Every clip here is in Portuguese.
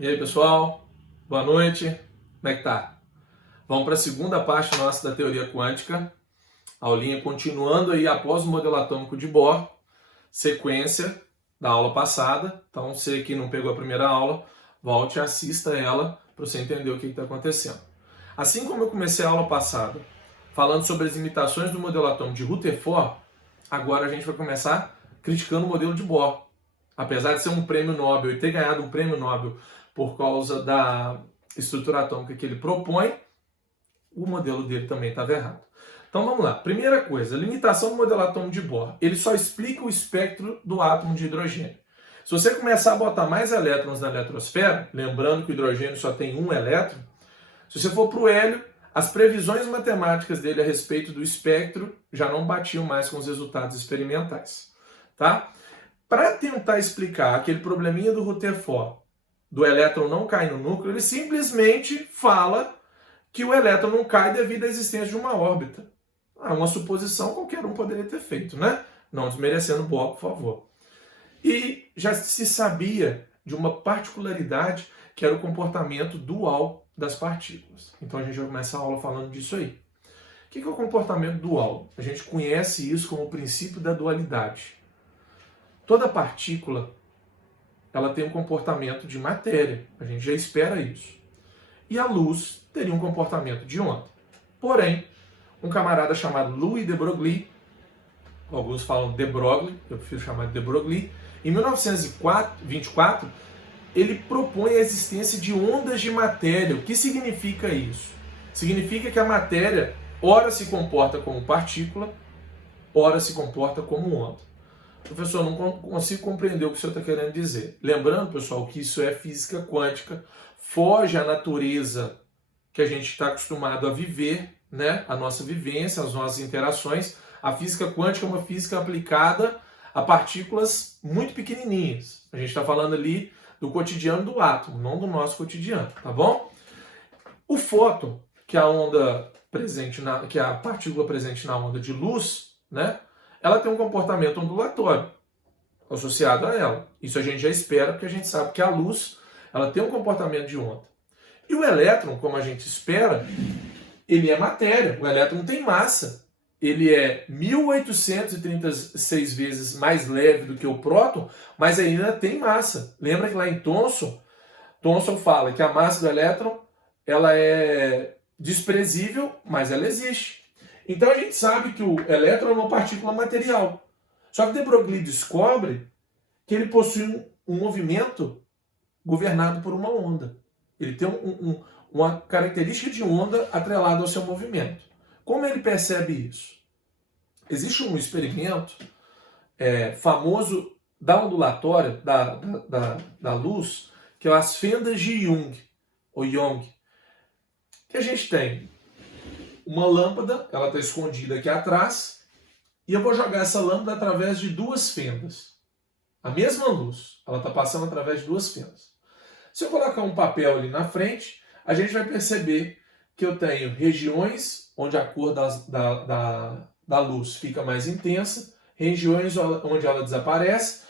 E aí, pessoal? Boa noite. Como é que tá? Vamos para a segunda parte nossa da teoria quântica. Aulinha continuando aí após o modelo atômico de Bohr, sequência da aula passada. Então, você que não pegou a primeira aula, volte e assista ela para você entender o que está acontecendo. Assim como eu comecei a aula passada falando sobre as limitações do modelo atômico de Rutherford, agora a gente vai começar criticando o modelo de Bohr. Apesar de ser um prêmio Nobel e ter ganhado um prêmio Nobel por causa da estrutura atômica que ele propõe, o modelo dele também estava errado. Então vamos lá. Primeira coisa, limitação do modelo atômico de Bohr. Ele só explica o espectro do átomo de hidrogênio. Se você começar a botar mais elétrons na eletrosfera, lembrando que o hidrogênio só tem um elétron, se você for para o hélio, as previsões matemáticas dele a respeito do espectro já não batiam mais com os resultados experimentais. Tá? Para tentar explicar aquele probleminha do Rutherford, do elétron não cair no núcleo, ele simplesmente fala que o elétron não cai devido à existência de uma órbita. É uma suposição qualquer um poderia ter feito, né? Não desmerecendo Bohr, por favor. E já se sabia de uma particularidade que era o comportamento dual das partículas. Então a gente vai começar a aula falando disso aí. O que é o comportamento dual? A gente conhece isso como o princípio da dualidade. Toda partícula ela tem um comportamento de matéria, a gente já espera isso. E a luz teria um comportamento de onda. Porém, um camarada chamado Louis de Broglie, alguns falam de Broglie, eu prefiro chamar de Broglie, em 1924, ele propõe a existência de ondas de matéria. O que significa isso? Significa que a matéria ora se comporta como partícula, ora se comporta como onda. Professor, não consigo compreender o que o senhor está querendo dizer. Lembrando, pessoal, que isso é física quântica, foge à natureza que a gente está acostumado a viver, né? A nossa vivência, as nossas interações. A física quântica é uma física aplicada a partículas muito pequenininhas. A gente está falando ali do cotidiano do átomo, não do nosso cotidiano, tá bom? O fóton, que é a onda presente que é a partícula presente na onda de luz, né? Ela tem um comportamento ondulatório associado a ela. Isso a gente já espera, porque a gente sabe que a luz ela tem um comportamento de onda. E o elétron, como a gente espera, ele é matéria. O elétron tem massa. Ele é 1836 vezes mais leve do que o próton, mas ainda tem massa. Lembra que lá em Thomson fala que a massa do elétron ela é desprezível, mas ela existe. Então a gente sabe que o elétron é uma partícula material. Só que de Broglie descobre que ele possui um movimento governado por uma onda. Ele tem uma característica de onda atrelada ao seu movimento. Como ele percebe isso? Existe um experimento famoso da ondulatória, da luz, que é as fendas de Young, ou Young, que a gente tem uma lâmpada, ela está escondida aqui atrás, e eu vou jogar essa lâmpada através de duas fendas. A mesma luz, ela está passando através de duas fendas. Se eu colocar um papel ali na frente, a gente vai perceber que eu tenho regiões onde a cor da luz fica mais intensa, regiões onde ela desaparece,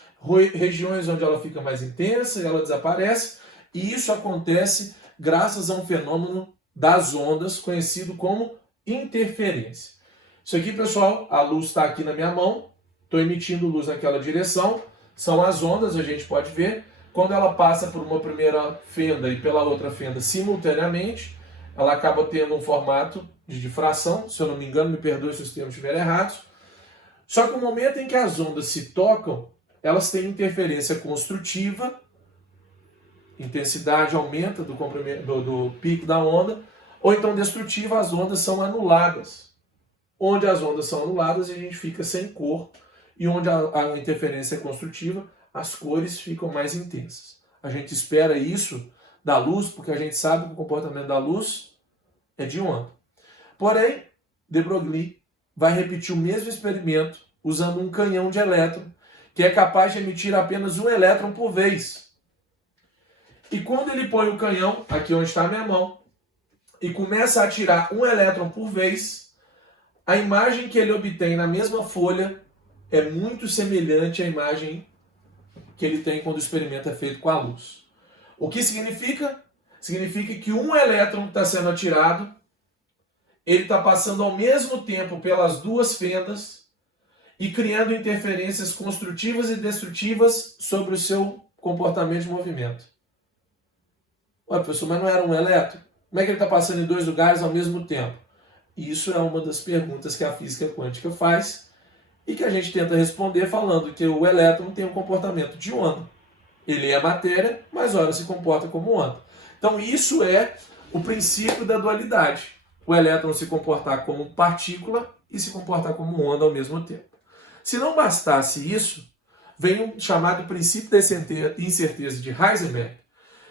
regiões onde ela fica mais intensa e ela desaparece, e isso acontece graças a um fenômeno das ondas, conhecido como interferência. Isso aqui, pessoal, a luz está aqui na minha mão, estou emitindo luz naquela direção, são as ondas, a gente pode ver, quando ela passa por uma primeira fenda e pela outra fenda simultaneamente, ela acaba tendo um formato de difração, se eu não me engano, me perdoe se os termos estiverem errados. Só que no momento em que as ondas se tocam, elas têm interferência construtiva, intensidade aumenta do pico da onda, ou então destrutiva, as ondas são anuladas. Onde as ondas são anuladas, a gente fica sem cor, e onde a interferência é construtiva, as cores ficam mais intensas. A gente espera isso da luz, porque a gente sabe que o comportamento da luz é de onda. Porém, de Broglie vai repetir o mesmo experimento usando um canhão de elétron, que é capaz de emitir apenas um elétron por vez. E quando ele põe o canhão, aqui onde está a minha mão, e começa a atirar um elétron por vez, a imagem que ele obtém na mesma folha é muito semelhante à imagem que ele tem quando o experimento é feito com a luz. O que significa? Significa que um elétron que está sendo atirado, ele está passando ao mesmo tempo pelas duas fendas e criando interferências construtivas e destrutivas sobre o seu comportamento de movimento. Ué, professor, mas não era um elétron? Como é que ele está passando em dois lugares ao mesmo tempo? Isso é uma das perguntas que a física quântica faz e que a gente tenta responder falando que o elétron tem um comportamento de onda. Ele é matéria, mas ora se comporta como onda. Então isso é o princípio da dualidade. O elétron se comportar como partícula e se comportar como onda ao mesmo tempo. Se não bastasse isso, vem um chamado princípio da incerteza de Heisenberg,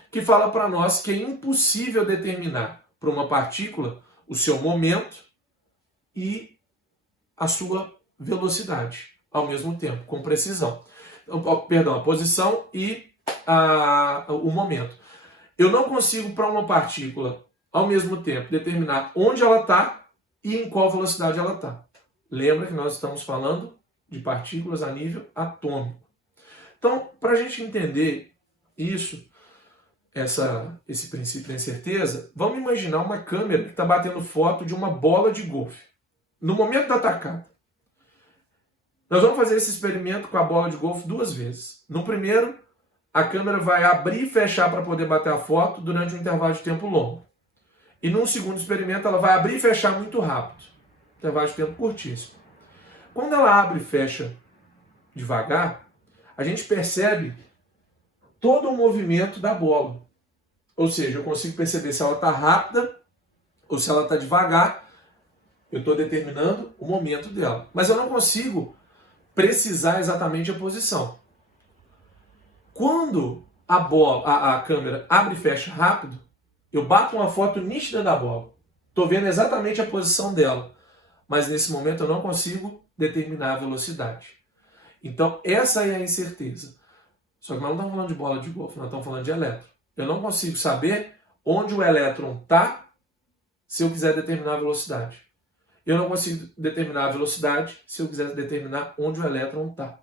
que fala para nós que é impossível determinar para uma partícula o seu momento e a sua velocidade ao mesmo tempo, com precisão. Perdão, a posição e o momento. Eu não consigo para uma partícula ao mesmo tempo determinar onde ela está e em qual velocidade ela está. Lembra que nós estamos falando de partículas a nível atômico. Então, para a gente entender isso, esse princípio da incerteza, vamos imaginar uma câmera que está batendo foto de uma bola de golfe. No momento da tacada. Nós vamos fazer esse experimento com a bola de golfe 2 vezes. No primeiro, a câmera vai abrir e fechar para poder bater a foto durante um intervalo de tempo longo. E num segundo experimento, ela vai abrir e fechar muito rápido. Intervalo de tempo curtíssimo. Quando ela abre e fecha devagar, a gente percebe todo o movimento da bola. Ou seja, eu consigo perceber se ela está rápida ou se ela está devagar. Eu estou determinando o momento dela. Mas eu não consigo precisar exatamente a posição. Quando a câmera abre e fecha rápido, eu bato uma foto nítida da bola. Estou vendo exatamente a posição dela. Mas nesse momento eu não consigo determinar a velocidade. Então essa é a incerteza. Só que nós não estamos falando de bola de golfe, nós estamos falando de elétron. Eu não consigo saber onde o elétron está se eu quiser determinar a velocidade. Eu não consigo determinar a velocidade se eu quiser determinar onde o elétron está.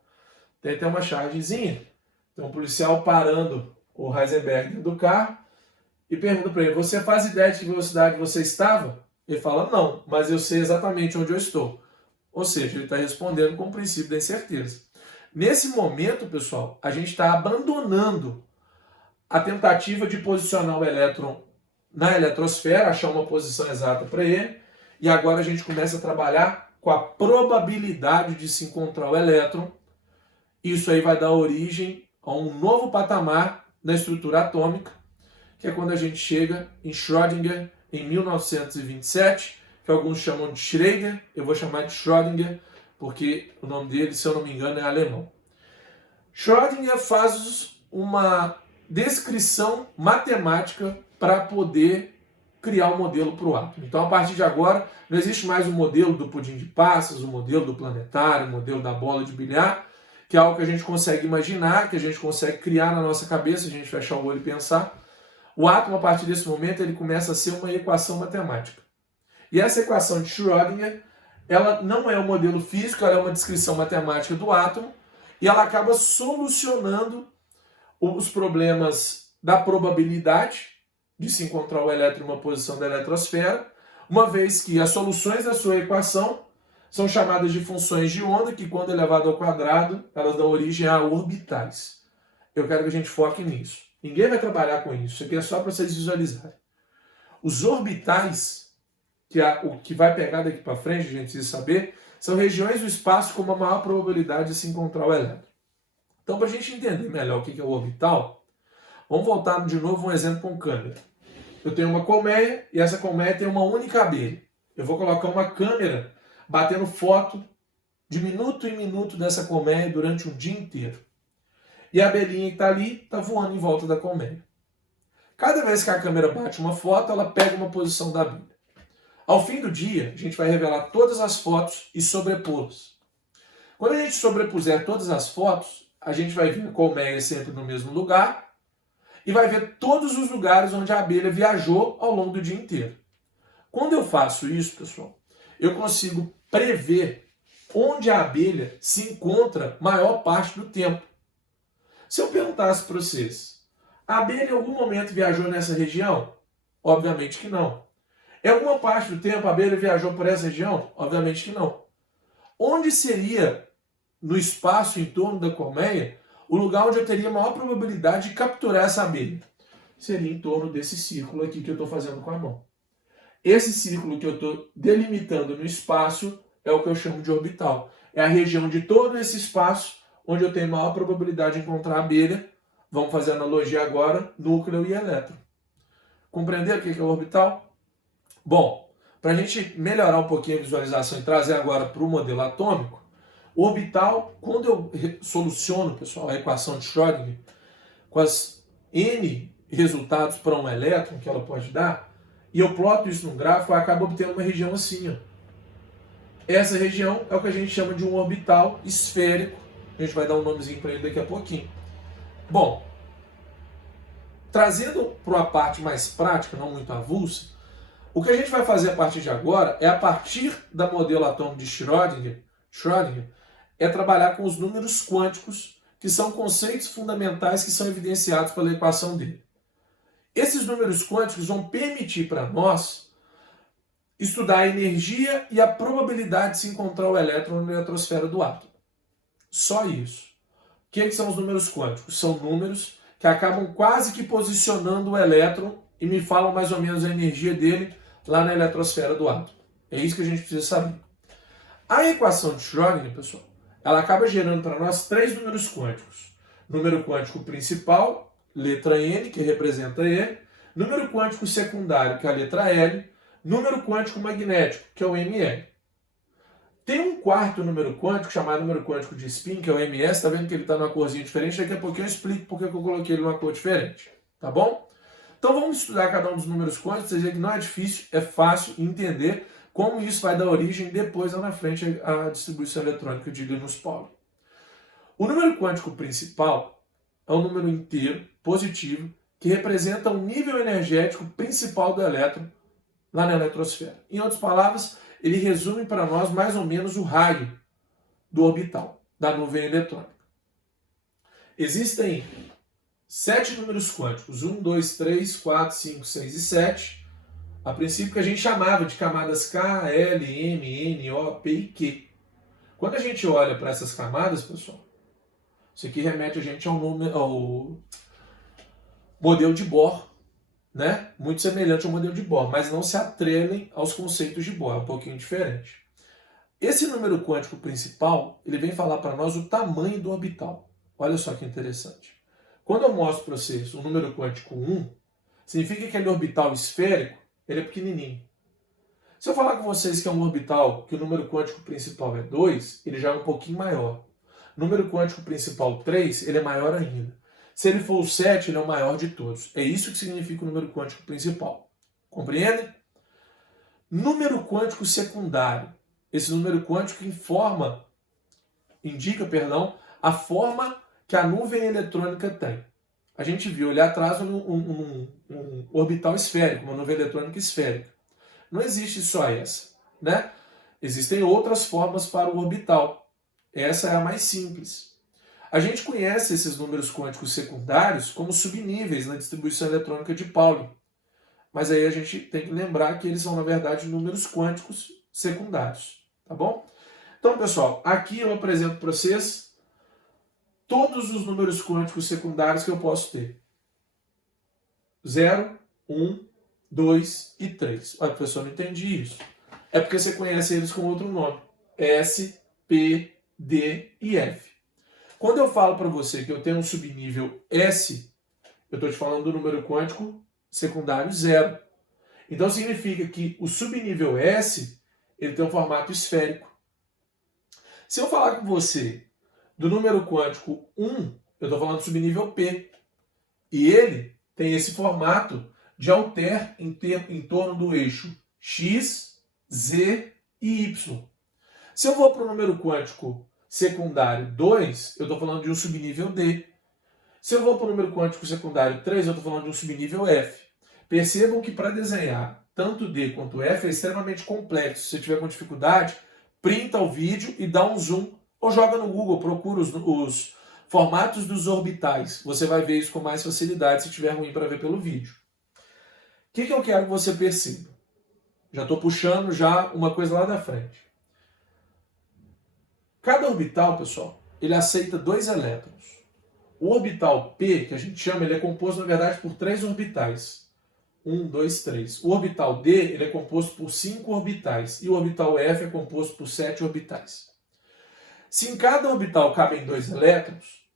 Tem até uma chargezinha. Tem um policial parando o Heisenberg dentro do carro e pergunta para ele, você faz ideia de que velocidade você estava? Ele fala, não, mas eu sei exatamente onde eu estou. Ou seja, ele está respondendo com o princípio da incerteza. Nesse momento, pessoal, a gente está abandonando a tentativa de posicionar o elétron na eletrosfera, achar uma posição exata para ele, e agora a gente começa a trabalhar com a probabilidade de se encontrar o elétron. Isso aí vai dar origem a um novo patamar na estrutura atômica, que é quando a gente chega em Schrödinger, em 1927, que alguns chamam de Schreiber, eu vou chamar de Schrödinger, porque o nome dele, se eu não me engano, é alemão. Schrödinger faz uma descrição matemática para poder criar um modelo para o átomo. Então, a partir de agora, não existe mais o modelo do pudim de passas, o modelo do planetário, o modelo da bola de bilhar, que é algo que a gente consegue imaginar, que a gente consegue criar na nossa cabeça, a gente fechar o olho e pensar. O átomo, a partir desse momento, ele começa a ser uma equação matemática. E essa equação de Schrödinger, ela não é um modelo físico, ela é uma descrição matemática do átomo, e ela acaba solucionando os problemas da probabilidade de se encontrar o elétron em uma posição da eletrosfera, uma vez que as soluções da sua equação são chamadas de funções de onda, que quando elevado ao quadrado, elas dão origem a orbitais. Eu quero que a gente foque nisso. Ninguém vai trabalhar com isso, isso aqui é só para vocês visualizarem. Os orbitais, o que vai pegar daqui para frente, a gente precisa saber, são regiões do espaço com uma maior probabilidade de se encontrar o elétron. Então, para a gente entender melhor o que é o orbital, vamos voltar de novo um exemplo com câmera. Eu tenho uma colmeia e essa colmeia tem uma única abelha. Eu vou colocar uma câmera batendo foto de minuto em minuto dessa colmeia durante um dia inteiro. E a abelhinha que está ali está voando em volta da colmeia. Cada vez que a câmera bate uma foto, ela pega uma posição da abelha. Ao fim do dia, a gente vai revelar todas as fotos e sobrepô-las. Quando a gente sobrepuser todas as fotos, a gente vai ver a colmeia sempre no mesmo lugar e vai ver todos os lugares onde a abelha viajou ao longo do dia inteiro. Quando eu faço isso, pessoal, eu consigo prever onde a abelha se encontra maior parte do tempo. Se eu perguntasse para vocês, A abelha em algum momento viajou nessa região? Obviamente que não. Em alguma parte do tempo a abelha viajou por essa região? Obviamente que não. Onde seria, no espaço em torno da colmeia, o lugar onde eu teria maior probabilidade de capturar essa abelha? Seria em torno desse círculo aqui que eu estou fazendo com a mão. Esse círculo que eu estou delimitando no espaço é o que eu chamo de orbital. É a região de todo esse espaço onde eu tenho maior probabilidade de encontrar a abelha. Vamos fazer analogia agora, núcleo e elétron. Compreenderam o que é o orbital? Bom, para a gente melhorar um pouquinho a visualização e trazer agora para o modelo atômico, o orbital, quando eu soluciono, pessoal, a equação de Schrödinger, com as N resultados para um elétron que ela pode dar, e eu ploto isso num gráfico, eu acabo obtendo uma região assim. Ó. Essa região é o que a gente chama de um orbital esférico. A gente vai dar um nomezinho para ele daqui a pouquinho. Bom, trazendo para uma parte mais prática, não muito avulsa, o que a gente vai fazer a partir de agora é, a partir da modelo atômico de Schrödinger, é trabalhar com os números quânticos, que são conceitos fundamentais que são evidenciados pela equação dele. Esses números quânticos vão permitir para nós estudar a energia e a probabilidade de se encontrar o elétron na eletrosfera do átomo. Só isso. O que são os números quânticos? São números que acabam quase que posicionando o elétron e me falam mais ou menos a energia dele lá na eletrosfera do átomo. É isso que a gente precisa saber. A equação de Schrödinger, pessoal, ela acaba gerando para nós 3 números quânticos. Número quântico principal, letra N, que representa E. Número quântico secundário, que é a letra L. Número quântico magnético, que é o Ml. Tem um quarto número quântico, chamado número quântico de spin, que é o Ms. Está vendo que ele está numa corzinha diferente? Daqui a pouquinho eu explico porque eu coloquei ele numa cor diferente. Tá bom? Então vamos estudar cada um dos números quânticos. Vocês veem que não é difícil, é fácil entender como isso vai dar origem depois, lá na frente, à distribuição eletrônica de Linus Pauling. O número quântico principal é um número inteiro, positivo, que representa o nível energético principal do elétron lá na eletrosfera. Em outras palavras, ele resume para nós mais ou menos o raio do orbital, da nuvem eletrônica. Existem 7 números quânticos, 1, 2, 3, 4, 5, 6 e 7, a princípio que a gente chamava de camadas K, L, M, N, O, P e Q. Quando a gente olha para essas camadas, pessoal, isso aqui remete a gente ao modelo de Bohr, né? Muito semelhante ao modelo de Bohr, mas não se atrelem aos conceitos de Bohr, é um pouquinho diferente. Esse número quântico principal, ele vem falar para nós o tamanho do orbital. Olha só que interessante. Quando eu mostro para vocês o número quântico 1, significa que aquele orbital esférico, ele é pequenininho. Se eu falar com vocês que é um orbital, que o número quântico principal é 2, ele já é um pouquinho maior. O número quântico principal 3, ele é maior ainda. Se ele for o 7, ele é o maior de todos. É isso que significa o número quântico principal. Compreendem? Número quântico secundário. Esse número quântico indica a forma que a nuvem eletrônica tem. A gente viu ali atrás um orbital esférico, uma nuvem eletrônica esférica. Não existe só essa, né? Existem outras formas para o orbital. Essa é a mais simples. A gente conhece esses números quânticos secundários como subníveis na distribuição eletrônica de Pauling. Mas aí a gente tem que lembrar que eles são, na verdade, números quânticos secundários. Tá bom? Então, pessoal, aqui eu apresento para vocês todos os números quânticos secundários que eu posso ter. 0, 1, 2 e 3. Olha, professor, não entendi isso. É porque você conhece eles com outro nome. S, P, D e F. Quando eu falo para você que eu tenho um subnível S, eu estou te falando do número quântico secundário 0. Então significa que o subnível S, ele tem um formato esférico. Se eu falar com você do número quântico 1, eu estou falando do subnível P. E ele tem esse formato de alter em torno do eixo X, Z e Y. Se eu vou para o número quântico secundário 2, eu estou falando de um subnível D. Se eu vou para o número quântico secundário 3, eu estou falando de um subnível F. Percebam que para desenhar tanto D quanto F é extremamente complexo. Se você tiver com dificuldade, printa o vídeo e dá um zoom, ou joga no Google, procura os Formatos dos orbitais. Você vai ver isso com mais facilidade se tiver ruim para ver pelo vídeo. O que eu quero que você perceba? Já estou puxando já uma coisa lá da frente. Cada orbital, pessoal, ele aceita 2 elétrons. O orbital P, que a gente chama, ele é composto, na verdade, por 3 orbitais. 1, 2, 3. O orbital D, ele é composto por 5 orbitais. E o orbital F é composto por 7 orbitais. Se em cada orbital cabem 2 elétrons,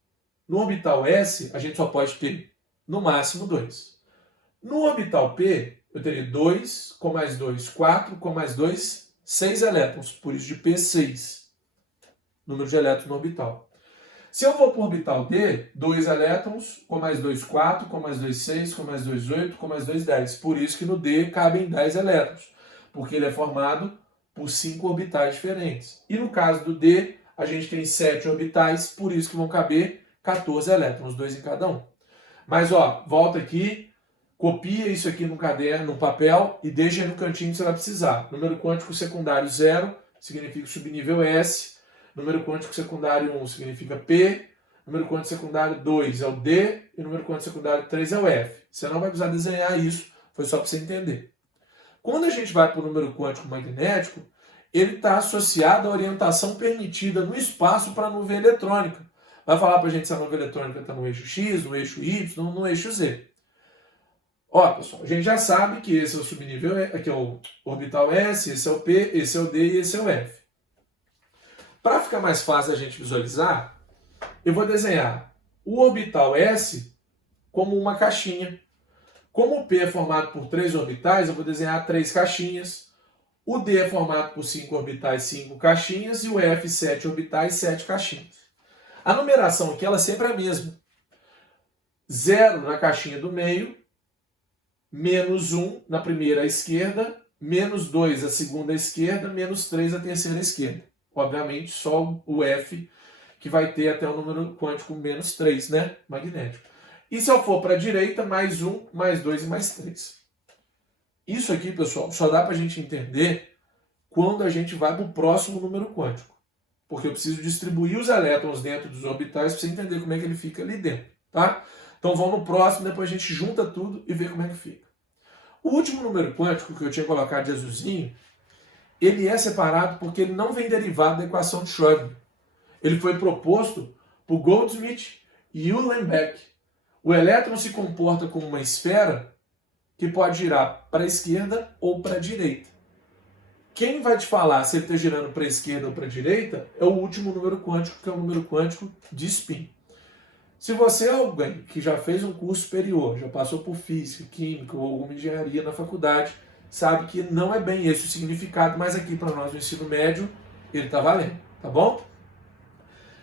no orbital S, a gente só pode ter, no máximo, 2. No orbital P, eu teria 2, com mais 2, 4, com mais 2, 6 elétrons. Por isso de P6, número de elétrons no orbital. Se eu vou para o orbital D, 2 elétrons, com mais 2, 4, com mais 2, 6, com mais 2, 8, com mais 2, 10. Por isso que no D cabem 10 elétrons, porque ele é formado por 5 orbitais diferentes. E no caso do D, a gente tem 7 orbitais, por isso que vão caber 14 elétrons, 2 em cada um. Mas, ó, volta aqui, copia isso aqui no caderno, no papel, e deixa aí no cantinho que você vai precisar. Número quântico secundário 0 significa subnível S. Número quântico secundário 1 significa P, número quântico secundário 2 é o D e número quântico secundário 3 é o F. Você não vai precisar desenhar isso, foi só para você entender. Quando a gente vai para o número quântico magnético, ele está associado à orientação permitida no espaço para a nuvem eletrônica. Vai falar para a gente se a nuvem eletrônica está no eixo X, no eixo Y, no eixo Z. Ó, pessoal, a gente já sabe que esse é o subnível, aqui é o orbital S, esse é o P, esse é o D e esse é o F. Para ficar mais fácil a gente visualizar, eu vou desenhar o orbital S como uma caixinha. Como o P é formado por 3 orbitais, eu vou desenhar 3 caixinhas. O D é formado por 5 orbitais, 5 caixinhas. E o F, 7 orbitais, 7 caixinhas. A numeração aqui ela sempre é a mesma. 0 na caixinha do meio, menos 1 na primeira à esquerda, menos 2 à segunda à esquerda, menos 3 à terceira à esquerda. Obviamente, só o F que vai ter até o número quântico menos 3, né? Magnético. E se eu for para a direita, mais 1, mais 2 e mais 3. Isso aqui, pessoal, só dá para a gente entender quando a gente vai para o próximo número quântico. Porque eu preciso distribuir os elétrons dentro dos orbitais para você entender como é que ele fica ali dentro, tá? Então vamos no próximo, depois a gente junta tudo e vê como é que fica. O último número quântico que eu tinha colocado de azulzinho, ele é separado porque ele não vem derivado da equação de Schrödinger. Ele foi proposto por Goldsmith e Uhlenbeck. O elétron se comporta como uma esfera que pode girar para a esquerda ou para a direita. Quem vai te falar se ele está girando para a esquerda ou para a direita é o último número quântico, que é o número quântico de spin. Se você é alguém que já fez um curso superior, já passou por física, química ou alguma engenharia na faculdade, sabe que não é bem esse o significado, mas aqui para nós no ensino médio ele está valendo, tá bom?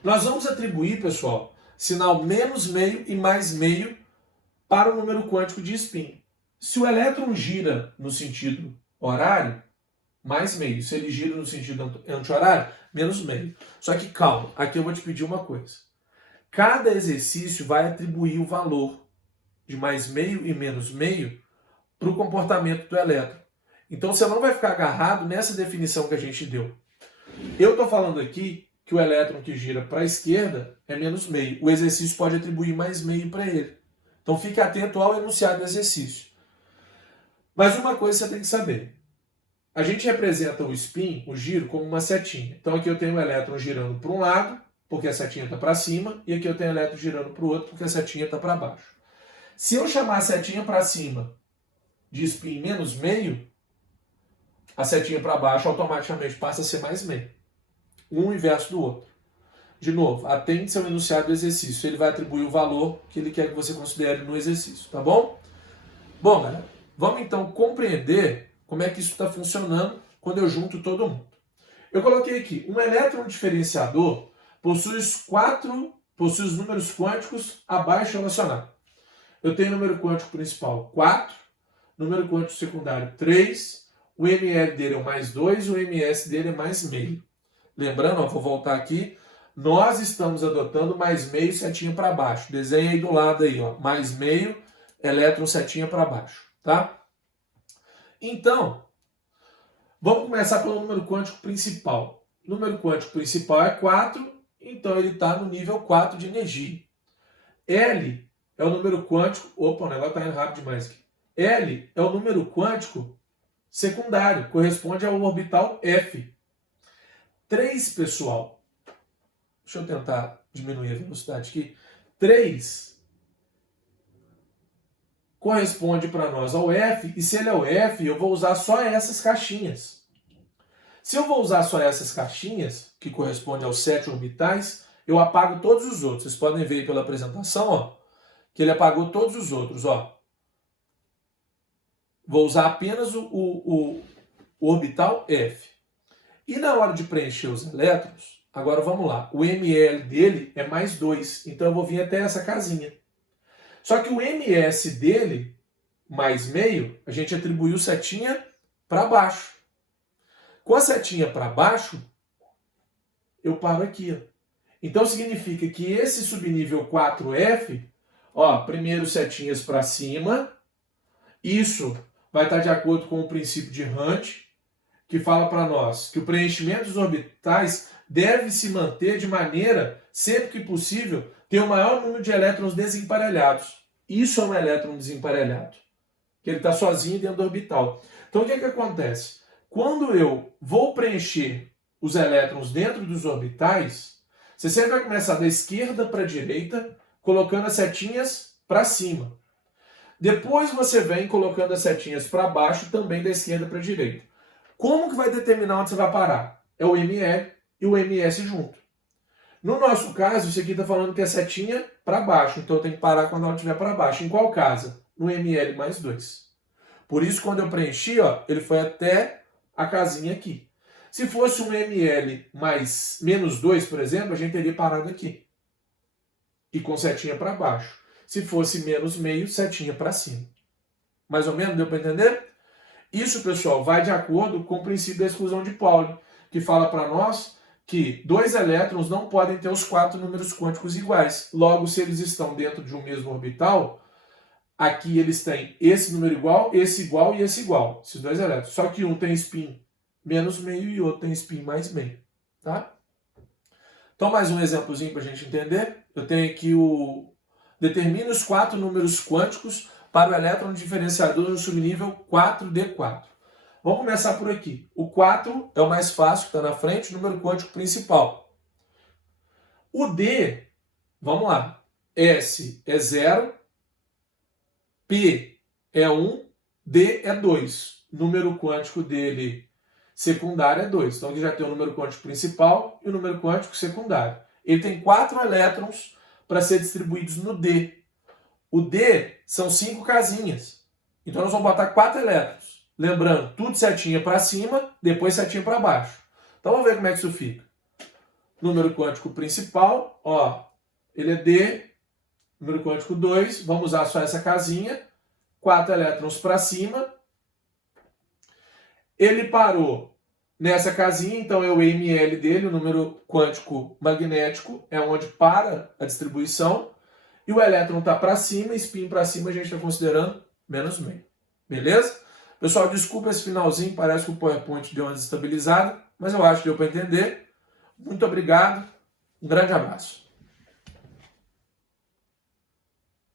Nós vamos atribuir, pessoal, sinal menos meio e mais meio para o número quântico de spin. Se o elétron gira no sentido horário, mais meio. Se ele gira no sentido anti-horário, menos meio. Só que calma, aqui eu vou te pedir uma coisa. Cada exercício vai atribuir o valor de mais meio e menos meio para o comportamento do elétron. Então você não vai ficar agarrado nessa definição que a gente deu. Eu estou falando aqui que o elétron que gira para a esquerda é menos meio. O exercício pode atribuir mais meio para ele. Então fique atento ao enunciado do exercício. Mas uma coisa você tem que saber. A gente representa o spin, o giro, como uma setinha. Então aqui eu tenho o elétron girando para um lado, porque a setinha está para cima, e aqui eu tenho o elétron girando para o outro, porque a setinha está para baixo. Se eu chamar a setinha para cima de spin menos meio, a setinha para baixo automaticamente passa a ser mais meio. Um inverso do outro. De novo, atente-se ao enunciado do exercício. Ele vai atribuir o valor que ele quer que você considere no exercício, tá bom? Bom, galera, vamos então compreender como é que isso está funcionando quando eu junto todo mundo. Eu coloquei aqui, um elétron diferenciador possui os números quânticos abaixo relacionados. Eu tenho o número quântico principal 4, número quântico secundário 3, o ML dele é o mais 2 e o MS dele é mais meio. Lembrando, ó, vou voltar aqui, nós estamos adotando mais meio setinha para baixo. Desenha aí do lado aí, ó, mais meio, elétron setinha para baixo, tá? Então, vamos começar pelo número quântico principal. O número quântico principal é 4, então ele está no nível 4 de energia. L é o número quântico... Opa, o negócio está indo rápido demais aqui. L é o número quântico secundário, corresponde ao orbital F. 3, pessoal. Deixa eu tentar diminuir a velocidade aqui. 3 corresponde para nós ao F, e se ele é o F, eu vou usar só essas caixinhas. Se eu vou usar só essas caixinhas, que correspondem aos 7 orbitais, eu apago todos os outros. Vocês podem ver aí pela apresentação, ó, que ele apagou todos os outros. Ó. Vou usar apenas o orbital F. E na hora de preencher os elétrons, agora vamos lá, o ml dele é mais 2, então eu vou vir até essa casinha. Só que o ms dele, mais meio, a gente atribuiu setinha para baixo. Com a setinha para baixo, eu paro aqui. Ó. Então significa que esse subnível 4F, ó, primeiro setinhas para cima, isso vai estar de acordo com o princípio de Hunt, que fala para nós que o preenchimento dos orbitais deve se manter de maneira, sempre que possível, ter o maior número de elétrons desemparelhados. Isso é um elétron desemparelhado, que ele está sozinho dentro do orbital. Então o que acontece? Quando eu vou preencher os elétrons dentro dos orbitais, você sempre vai começar da esquerda para a direita, colocando as setinhas para cima. Depois você vem colocando as setinhas para baixo, também da esquerda para a direita. Como que vai determinar onde você vai parar? É o ml e o ms junto. No nosso caso, isso aqui está falando que é setinha para baixo, então eu tenho que parar quando ela estiver para baixo. Em qual casa? No ml mais 2. Por isso, quando eu preenchi, ó, ele foi até a casinha aqui. Se fosse um ml mais menos 2, por exemplo, a gente teria parado aqui. E com setinha para baixo. Se fosse menos meio, setinha para cima. Mais ou menos, deu para entender? Isso, pessoal, vai de acordo com o princípio da exclusão de Pauli, que fala para nós que 2 elétrons não podem ter os 4 números quânticos iguais. Logo, se eles estão dentro de um mesmo orbital, aqui eles têm esse número igual e esse igual. Esses 2 elétrons. Só que um tem spin menos meio e outro tem spin mais meio. Tá? Então, mais um exemplozinho para a gente entender. Eu tenho aqui o... Determine os 4 números quânticos para o elétron diferenciador no subnível 4D4. Vamos começar por aqui. O 4 é o mais fácil, que está na frente, o número quântico principal. O D, vamos lá. S é 0, P é 1, D é 2. O número quântico dele secundário é 2. Então aqui já tem o número quântico principal e o número quântico secundário. Ele tem 4 elétrons para ser distribuídos no D. O D são 5 casinhas. Então nós vamos botar 4 elétrons. Lembrando, tudo setinha para cima, depois setinha para baixo. Então vamos ver como é que isso fica. Número quântico principal, ó, ele é D, número quântico 2, vamos usar só essa casinha, 4 elétrons para cima. Ele parou nessa casinha, então é o ml dele, o número quântico magnético, é onde para a distribuição. E o elétron está para cima, spin para cima, a gente está considerando menos meio. Beleza? Pessoal, desculpa esse finalzinho, parece que o PowerPoint deu uma desestabilizada, mas eu acho que deu para entender. Muito obrigado, um grande abraço.